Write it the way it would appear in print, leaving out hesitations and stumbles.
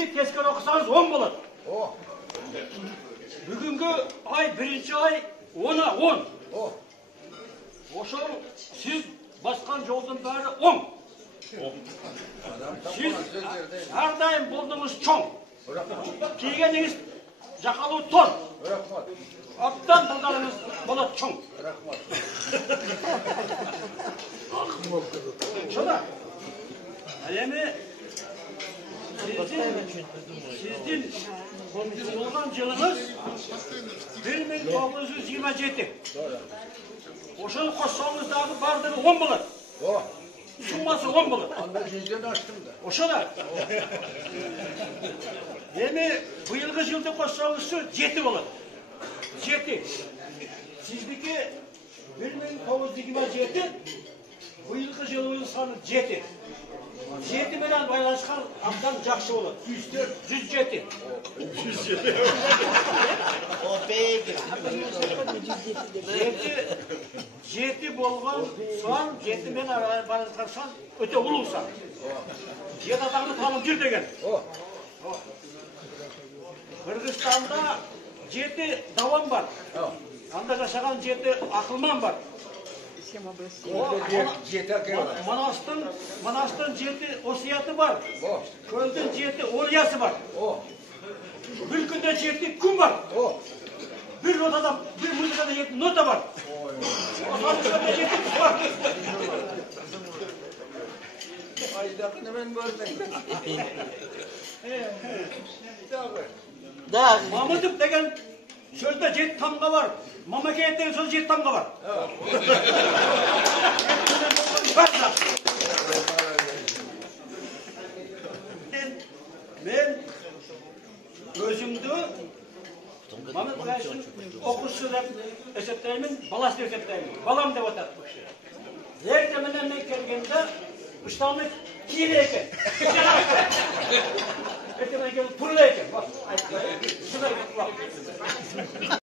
Айды teskere okusanız 10 болады. О. Бүгінгі ай, бірінші ай, 10'a 10. О. Ошол siz басқан жолдың бәрі 10. Siz әрдайым болдыңыз чоң. Кигеніңіз жақалу тон. Аптан болдарыңыз болады чоң. Шода, әлемі сіздің болған жылыңыз 1927. Ошоны қоссаңыздағы бардығы 10 болады. Суммасы 10 болады. Анда жүзден аштым да. Ошода. Эми быйылгы жылды қоссаңыз 7 болады. 7. Сиздики 1927, быйылгы жылдын саны 7. 7 менен байланышкан абдан жакшы болот. 107. 7 болгон сан, 7 менен байланышкан сан өтө улуу сан. 7 адамды таанып жүр деген. Кыргызстанда 7 даван бар. Анда жашаган 7 акылман бар. Манастын 7 осуяты бар. Көлдүн 7 олиясы бар. Bir günde 7 күн бар. Bir notada, bir muzikada 7 nota var. O sanatçıda 7 var. Aydakını ben görmedim. Mamuduk degen sözde 7 tamga var. Mamakeyet degen söz 7 tamga var. Ben özümdü Mamut Bey'sin okusu da esetlerimin balası da esetlerimin. Balam da vatat bu şey. Her temelen ben geldiğimde İslam'lık kiyileyken. Etemene gelip pırlayken. Bak. Şuna bak.